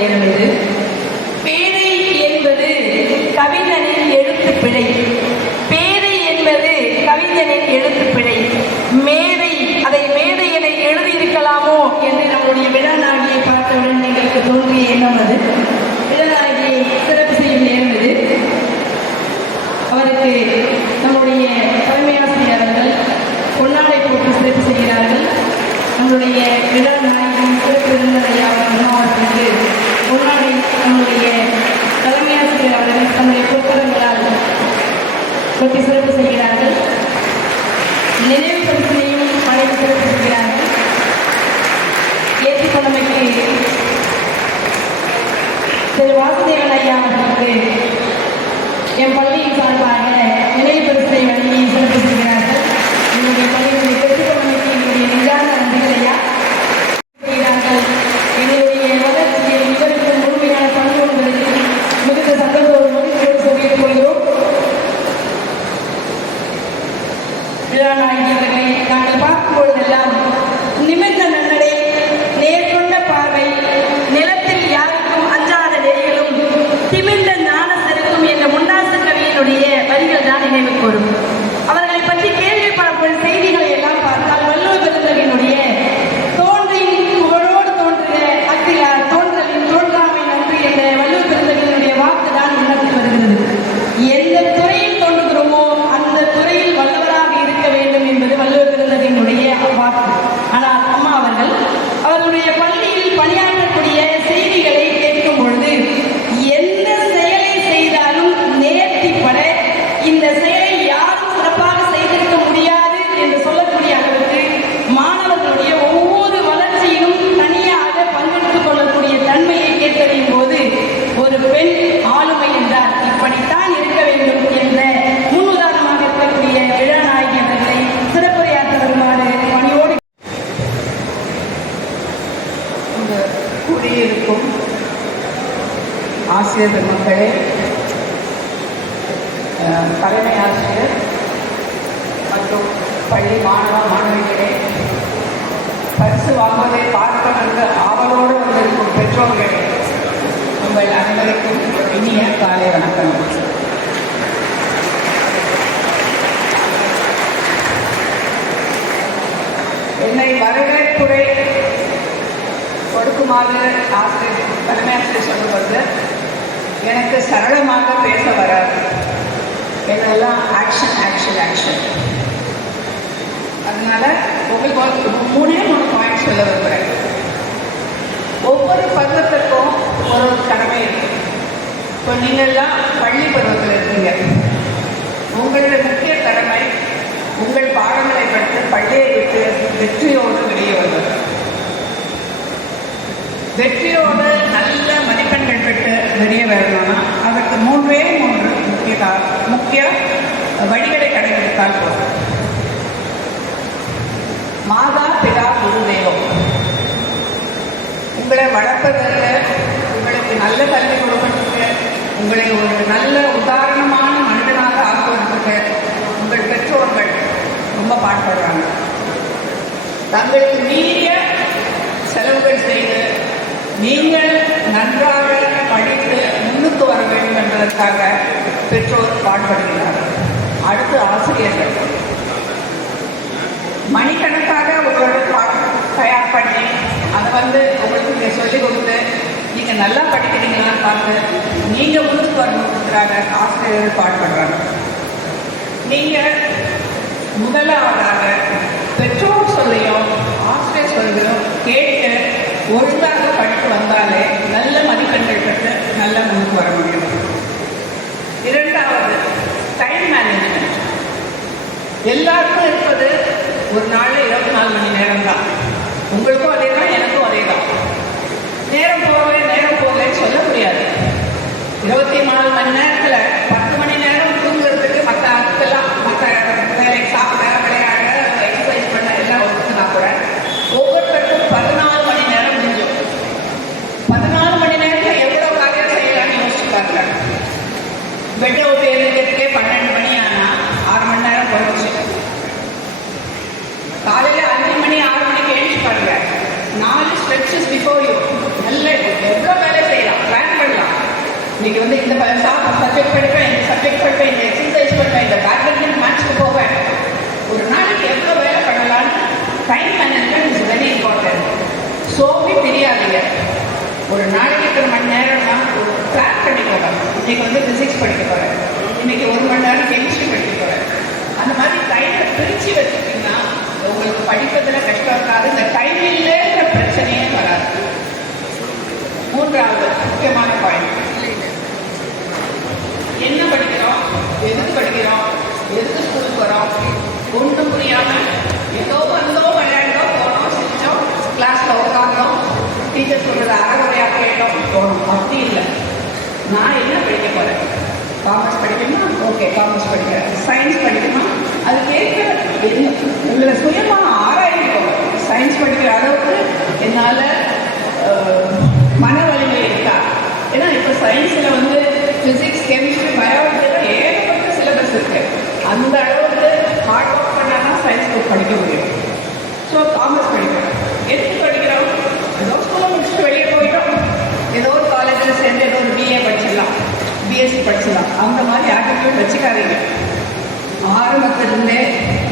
நேரம் இது. பேதை என்பது கவிஞனின் எழுத்து பிழை. பேதை என்பது கவிஞனின் எழுத்து பிழை. மேதை, அதை மேதை என எழுதியிருக்கலாமோ என்று நம்முடைய விழாநாயகியை பார்த்தவுடன் எங்களுக்கு தோன்றிய எண்ணம் அது. விழாநாயகியை சிறப்பு செய்யும் நேரம் இது. அவருக்கு நம்முடைய தலைமையாசிரியர்கள் பொன்னாடை போட்டு சிறப்பு செய்கிறார்கள். நம்முடைய விழாநாயகியின் சிறப்பு விருந்தினரையா அவர்களுக்கு பொன்னாடை நம்முடைய தலைமையாசிரியர் அவர்கள் தம்முடைய பொற்கரங்களால் கொட்டி சிறப்பு செய்கிறார்கள். நினைவு பரிசனையும் வழங்கி சிறப்பு செய்கிறார்கள். ஏற்றுக்கொண்டமைக்கு திரு வாசுதேவன் ஐயா அவர்களுக்கு என் பள்ளியின் சார்பாக நினைவு பரிசனை வழங்கி சிறப்பு செய்கிறார்கள். என்னுடைய பள்ளியினுடைய பெற்றுக்கொண்டமைக்கு என்னுடைய நிதான நன்றிகள் ஐயா செய்கிறார்கள். என்னுடைய வளர்ச்சியை இவருக்கு முழுமையான பங்கு என்பதில் மிகுந்த சந்தோஷம் மகிழ்ச்சியோடு சொல்லிக் கொள்கிறோம். விழாநாயகி அவர்களை நாங்கள் பார்க்கும் பொழுதெல்லாம் நிமிர்ந்த நன்னடை, நேர்கொண்ட பார்வை, நிலத்தில் யாருக்கும் அஞ்சாத நெறிகளும், திமிர்ந்த ஞான செருக்கும் என்ற முண்டாசு கவியினுடைய வரிகள் தான் நினைவுக்கு வரும். அவர்களை பற்றி கேள்விப்படப்படும் செய்திகளை எல்லாம் பார்த்தால் வள்ளுவர் பெருந்தகையினுடைய தோன்றின் புகழோடு தோன்றுக அத்தியார் தோன்றலின் தோன்றாமை நன்றி என்ற வள்ளுவர் பெருந்தகையினுடைய வாக்கு தான் எண்ணத்துக்கு வருகிறது. எந்த துறையில் தோன்றுகிறோமோ அந்த துறையில் வல்லவராக இருக்க வேண்டும் என்பது வள்ளுவர் பெருந்தகையினுடைய வாக்கு. ஆனால் அம்மா அவர்கள் அவர்களுடைய பள்ளியில் பணியாற்றக்கூடிய செய்திகளை கேட்கும் பொழுது எந்த செயலை செய்தாலும் நேர்த்திப்பட இந்த செயலை யாரும் சிறப்பாக செய்திருக்க முடியாது என்று சொல்லக்கூடிய அளவுக்கு மாணவர்களுடைய ஒவ்வொரு வளர்ச்சியிலும் தனியாக பங்கெடுத்துக் கொள்ளக்கூடிய தன்மையை கேட்டறியும் போது ஒரு பெண் ஆளுமை என்றால் இப்படித்தான் இருக்க வேண்டும் என்ற முன் உதாரணமாக இருக்கக்கூடிய விழாநாயகி அவர்களை சிறப்புரையாற்ற வருமாறு பணியோடு கூடியிருக்கும் ஆசிரியர் பெருமக்களே, தலைமை ஆசிரியர் மற்றும் பள்ளி மாணவ மாணவிகளே, பரிசு வாங்குவதை பார்க்க என்ற ஆவலோடு வந்திருக்கும் பெற்றோர்களே, உங்கள் அனைவருக்கும் இனிய காலை வணக்கம். என்னை வரவேற்புரை கொடுக்குமாறு ஆசிரியர் தலைமை ஆசிரியர் சொல்லுவது எனக்கு சரளமாக பேச வராது. என்னெல்லாம் ஆக்ஷன் ஆக்ஷன் ஆக்ஷன். அதனால உங்களுக்கு மூணு பாயிண்ட் சொல்ல விரும்புகிறேன். ஒவ்வொரு பருவத்திற்கும் ஒரு கடமை இருக்கு. இப்போ நீங்கள்லாம் பள்ளி பருவத்தில் இருக்கீங்க. உங்களுடைய முக்கிய கடமை உங்கள் பாடங்களை படித்து பள்ளியை விட்டு வெற்றியோடு வெளியே வருவது. வெற்றியோடு நல்ல மதிப்பெண்கள் பெற்று வெளியே வரணும்னா அதற்கு மூன்றே முக்கிய வழிகளை கடைபிடித்தால் போதும். மாதா பிதா குரு தெய்வம் உங்களை வளர்ப்பதில், உங்களுக்கு நல்ல கல்வி கொடுப்பதற்கு, உங்களை ஒரு நல்ல உதாரணமான மனிதனாக ஆக்குவதற்கு உங்கள் பெற்றோர்கள் ரொம்ப பாடுபடுறாங்க. தங்களுக்கு மீறிய செலவுகள் செய்து நீங்கள் நன்றாக படித்து முன்னுக்கு வர வேண்டும் என்பதற்காக பெற்றோர் பாடுபடுகிறார்கள். அடுத்து ஆசிரியர்கள் மணிக்கணக்காக உங்களோட தயார் பண்ணி அதை உங்களுக்கு நீங்கள் சொல்லிக் கொடுத்து நீங்கள் நல்லா படிக்கிறீங்களான்னு பார்த்து நீங்கள் முன்னுக்கு வரணுங்கிறாங்க ஆசிரியர்கள் பாடுபடுறாங்க. நீங்கள் முதலாவதாக பெற்றோர் சொல்லையும் ஆசிரியர் சொல்லையும் கேட்டு ஒழுங்காக படித்து வந்தாலே நல்ல மதிப்பெண்கள் பெற்று நல்ல முன்னுக்கு வர முடியும். இரண்டாவது டைம் மேனேஜ்மெண்ட். எல்லாருக்கும் இருப்பது ஒரு நாளில் 24 மணி நேரம் தான். உங்களுக்கும் அதே தான், எனக்கும் அதே தான். நேரம் போகலன்னு சொல்ல முடியாது. 24 மணி நேரத்தில் 10 மணி நேரம் தூங்குறதுக்கு மற்ற ஆட்கள்லாம் மற்ற வேலைக்கு சாப்பிட, விளையாட, எக்ஸசைஸ் பண்ண எல்லாம் ஒதுக்குனா கூட ஒவ்வொருத்தருக்கும் 14 மணி நேரம் முடியும். 14 மணி நேரத்தில் எவ்வளோ காரியம் செய்யலாம்னு யோசிச்சு பாருங்க. பெட்டை விட்டு எழுதுறதுக்கே 12 மணி ஆனால் 6 மணி நேரம் போயிடுச்சு. காலையில் 5 மணி 6 மணிக்கு எழுந்து பாருங்க. 4 ஸ்ட்ரெச்சஸ் பிஃபோர் யூ. நல்ல எவ்வளோ வேலை இன்னைக்கு வந்து இந்த சப்ஜெக்ட் படிப்பேன், இந்த சப்ஜெக்ட் படிப்பேன், இந்த எக்ஸசைஸ் பண்ணுவேன், இந்த பேட்மிண்டன் மேட்ச்க்கு போவேன். ஒரு நாளைக்கு எவ்வளோ வேலை பண்ணலான்னு time management is very important. சோம்பி தெரியாதீங்க. ஒரு நாளைக்கு இத்தனை மணி நேரம்னா ஒரு பிளான் பண்ணிக்கோங்க. இன்னைக்கு வந்து ஃபிசிக்ஸ் படிக்க போகிறேன், இன்னைக்கு 1 மணி நேரம் கெமிஸ்ட்ரி படிக்க போகிறேன். அந்த மாதிரி டைமை பிரித்து வச்சுட்டிங்கன்னா உங்களுக்கு படிப்பதில் கஷ்டம் இருக்காது. இந்த டைம் இல்லைன்ற பிரச்சனையே வராது. 3வது முக்கியமான பாயிண்ட், என்ன படிக்கிறோம், எதுக்கு படிக்கிறோம், எதுக்கு ஸ்கூலுக்கு வரோம், ஒன்றும் புரியாமல் ஏதோ வந்தோம், விளையாண்டோம், போனோம், செஞ்சோம், கிளாஸில் உட்காந்தோம், டீச்சர் சொல்கிறது அறகுறையாக கேட்டோம், போனோம். அப்படி இல்லை. நான் என்ன படிக்க போகிறேன்? காமர்ஸ் படிக்கணுமா? ஓகே, காமர்ஸ் படிக்கிறேன். சயின்ஸ் படிக்கணுமா? அது கேட்க உங்களை சுயமாக ஆராய்ச்சிக்கோங்க. சயின்ஸ் படிக்கிற அளவுக்கு என்னால் மன வலிமை இருக்கா? ஏன்னா இப்போ சயின்ஸில் வந்து ஃபிசிக்ஸ், கெமிஸ்ட்ரி, பயாலஜியில் ஏகப்பட்ட சிலபஸ் இருக்குது. அந்த அளவுக்கு ஹார்ட் ஒர்க் பண்ணால் தான் சயின்ஸ் புக் படிக்க முடியும். ஸோ காமர்ஸ் படிக்கிறோம். எதுக்கு படிக்கிறோம்? ஏதோ ஸ்கூலில் முடிச்சுட்டு வெளியே போயிட்டோம், ஏதோ ஒரு காலேஜில் சேர்ந்து ஏதோ ஒரு பிஏ படிச்சிடலாம், பிஎஸ்சி படிச்சிடலாம். அந்த மாதிரி ஆட்டிடியூட் வச்சுக்காதீங்க. ஆரம்பத்திலிருந்தே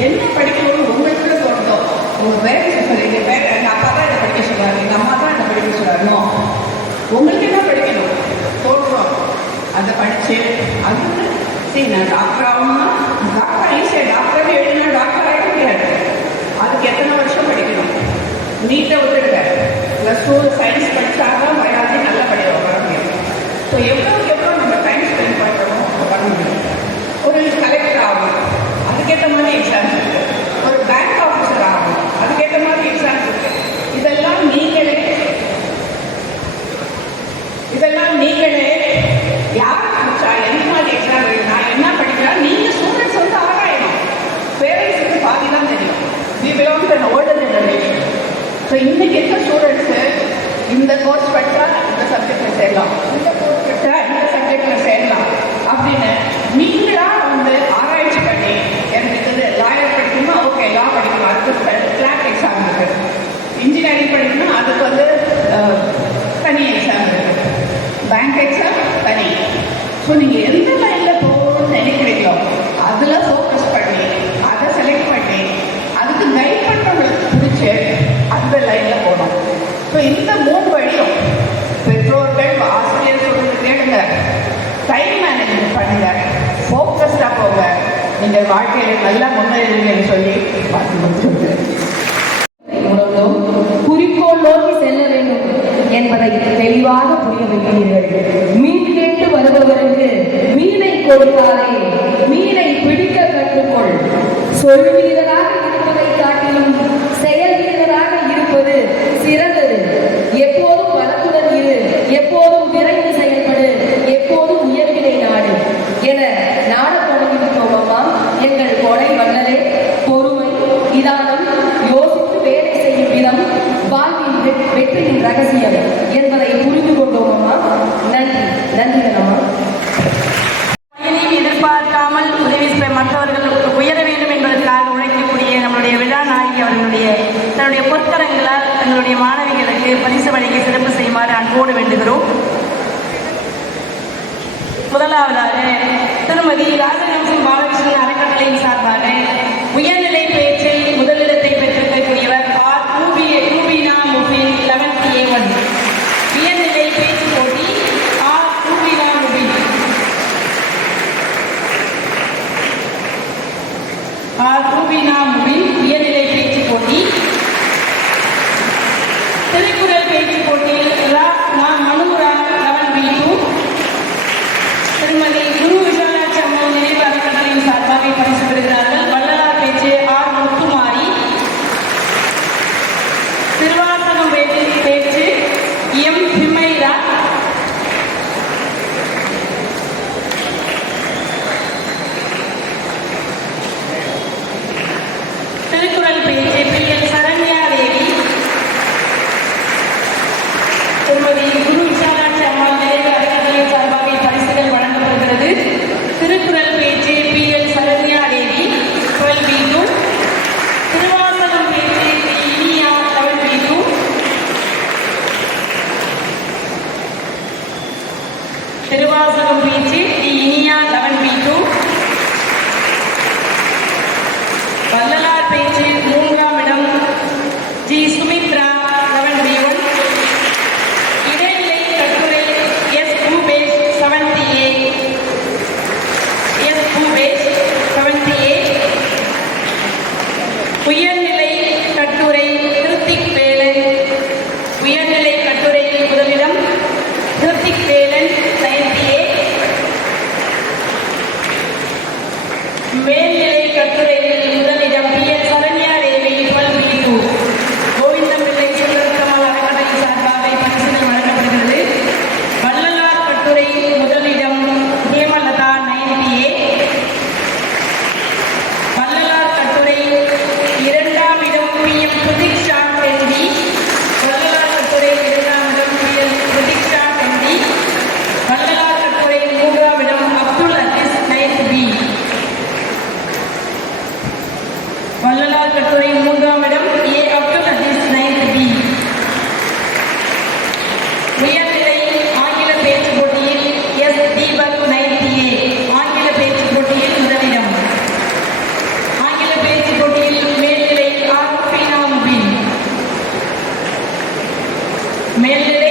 என்ன படிக்கணும்னு உங்களுக்குள்ள தோணுதோ, உங்கள் பேரண்ட்ஸ் சொல்லுங்க, எங்கள் அப்பா தான் இதை படிக்க சொல்கிறாரு, எங்கள் அம்மா தான் இதை படிக்க சொல்கிறாருனோ, உங்களுக்கு என்ன படிக்கணும் தோணுறோம் அதை படித்து அதுக்கு சரி நான் டாக்டர் ஆகணும்னா டாக்டர் ஈஸியாக டாக்டர் எழுதினா டாக்டர் ஆகிட முடியாது. அதுக்கு எத்தனை வருஷம் படிக்கணும்? நீட்டை விட்டுடுங்க. +2 சயின்ஸ் படித்தா தான் பயாலஜி நல்ல படிக்க வர முடியும். ஸோ எவ்வளோக்கு எவ்வளோ நம்ம டைம் ஸ்பெண்ட் பண்ணுறோமோ பண்ண முடியும். ஒரு கலெக்டர் ஆகணும், அதுக்கேற்ற மாதிரி எக்ஸாம்ஸ் இருக்குது. ஒரு பேங்க் ஆஃபீஸர் ஆகணும், அதுக்கேற்ற மாதிரி எக்ஸாம்ஸ் இருக்குது. இதெல்லாம் நீங்களே யார் படிச்சா எந்த மாதிரி எக்ஸாம் எழுதினா என்ன படிக்கிறா நீங்கள் ஸ்டூடெண்ட்ஸ் வந்து ஆராயணும். பேரண்ட்ஸுக்கு பாதி தான் தெரியும். We belong to an older generation. So இன்றைக்கி இருக்க ஸ்டூடெண்ட்ஸு இந்த கோர்ஸ் படித்தா இந்த சப்ஜெக்டில் சேரலாம், இந்த கோர்ஸ் படித்தா இந்த சப்ஜெக்டில் சேரலாம் அப்படின்னு நீங்களாக வந்து ஆராய்ச்சி பண்ணி எனக்கு இது லாயர் படிக்கணுமா, ஓகே லா படிக்கணும், அதுக்கு கிளாக் எக்ஸாம் இருக்குது. இன்ஜினியரிங் படிக்கணும்னா அதுக்கு வந்து தனி எக்ஸாம் இருக்குது, பேங்க் எக்ஸாம் தனி. ஸோ நீங்கள் எந்த லைனில் போகணும்னு நினைக்கிறீங்களோ அதில் ஃபோக்கஸ் பண்ணி அதை செலக்ட் பண்ணி அதுக்கு கைட் பண்ணுறவங்களுக்கு பிடிச்சி அந்த லைனில் போகணும். ஸோ இந்த 3 வழியும் பெற்றோர்கள், ஆசிரியர் சொல்கிறது கேளுங்க, டைம் மேனேஜ்மெண்ட் பண்ணுங்க, ஃபோக்கஸ்டாக போங்க, நீங்கள் வாழ்க்கையில் நல்லா முன்னேறுவீங்கன்னு சொல்லி பார்த்து முடிச்சுருக்கேன். குறிக்கோள் நோக்கி செல்ல வேண்டும் என்பதை தெளிவாக புரிய வைக்கிறீர்கள். மீன் கேட்டு வருபவருக்கு மீனை கொடுத்தாலே மீனை பிடிக்க கற்றுக்கொள். சொல் வீரராக இருப்பதை காட்டிலும் செயல் வீரராக இருப்பது சிறந்தது. எப்போதும் பலத்துடன் இரு, எப்போதும் விரைந்து செயல்படு, எப்போதும் உயர்வினை நாடு என நாட தொடங்கிவிட்டோம் அம்மா. எங்கள் கொடை வல்லலே, பொறுமை, நிதானம், யோசித்து வேலை செய்யும் விதம் வாழ்வின் வெற்றியின் ரகசியம் என்பதை புரிந்து கொண்டோம் அம்மா. நன்றி, நன்றி அம்மா. எதிர்பார்க்காமல் உதவி மற்றவர்களுக்கு உயர வேண்டும் என்பதற்காக உழைக்கக்கூடிய நம்முடைய விழா நாயகி அவர்களுடைய தன்னுடைய பொற்கரங்களால் தங்களுடைய மாணவிகளுக்கு பரிசு வழங்கி சிறப்பு செய்யுமாறு அன்போடு வேண்டுகிறோம். முதலாவதாக திருமதி ராஜலட்சுமி பாலகிருஷ்ணன் அறக்கட்டளையின் சார்பாக உயர்நிலை பேச்சில் முதலிடத்தை பெற்றிருக்கக்கூடியவர் ரூபீனா முபின் 11th A1. உயர்நிலை பேச்சு போட்டி ரூபீனா முபின். ரூபீனா முபின் உயர்நிலை பேச்சு போட்டி. திருக்குறள் பேச்சு போட்டியில் மனுரா 11B2. திருமதி குரு விசாலாட்சி அம்மா நினைவு அறக்கட்டளையின் சார்பாக பரிசு பெறுகிறார்கள். வள்ளலார் பேச்சு திருவாசகம் பேச்சு டி இனியா 11B2. வள்ளலார் பேச்சு 3ஆம் இடம் ஜி சுமித்ரா 11B1. இடைநிலை கட்டுரை S Bhupesh 70A. S Bhupesh 70A. உயர்நிலை கட்டுரை கிருத்திக் வேலன். உயர்நிலை கட்டுரையில் முதலிடம் கிருத்திக் வேலன் 90A. மேல்நிலை கட்டுரையில் முதலிடம் பி என் சரண்யா தேவி 12B2. கோவிந்தம் பிள்ளை செல்வரத்தம்மாள் அறக்கட்டளை சார்பாக பரிசுகள் வழங்கப்படுகிறது. வள்ளலார் கட்டுரை முதலிடம் ஹேமலதா 90A. வள்ளலார் கட்டுரை 2ஆம் இடம் B M Pratiksha 10B. Vallalar கட்டுரை 2ஆம் இடம் B M Pratiksha 10B. Vallalar கட்டுரை 3ஆம் இடம் அப்துல் அஜீஸ் 9B. வள்ளலார் கட்டுரை 3ஆம் இடம் ஏ அப்துல் அஜீஸ் 9B. உயர்நிலை ஆங்கில பேச்சு போட்டியில் எஸ் தீபக் 90A. ஆங்கில பேச்சு போட்டியில் முதலிடம். ஆங்கில பேச்சு போட்டியில் மேல்நிலை ஆர் பீனா முபின். மேல்நிலை